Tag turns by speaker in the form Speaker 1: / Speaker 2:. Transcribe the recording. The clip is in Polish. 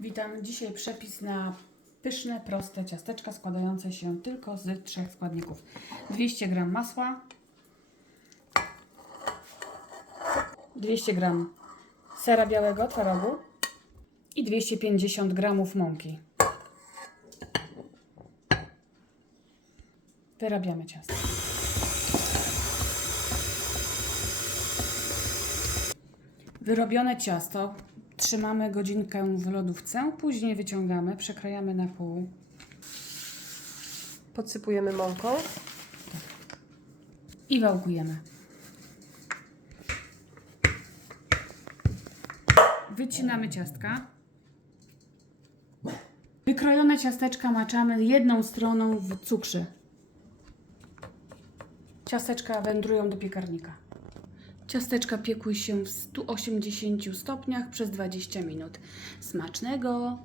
Speaker 1: Witam. Dzisiaj przepis na pyszne, proste ciasteczka składające się tylko z trzech składników. 200 g masła, 200 g sera białego, twarogu i 250 g mąki. Wyrabiamy ciasto. Wyrobione ciasto trzymamy godzinkę w lodówce, później wyciągamy, przekrajamy na pół.
Speaker 2: Podsypujemy mąką.
Speaker 1: i wałkujemy. Wycinamy ciastka. Wykrojone ciasteczka maczamy jedną stroną w cukrze. Ciasteczka wędrują do piekarnika. Ciasteczka piekły się w 180 stopniach przez 20 minut. Smacznego!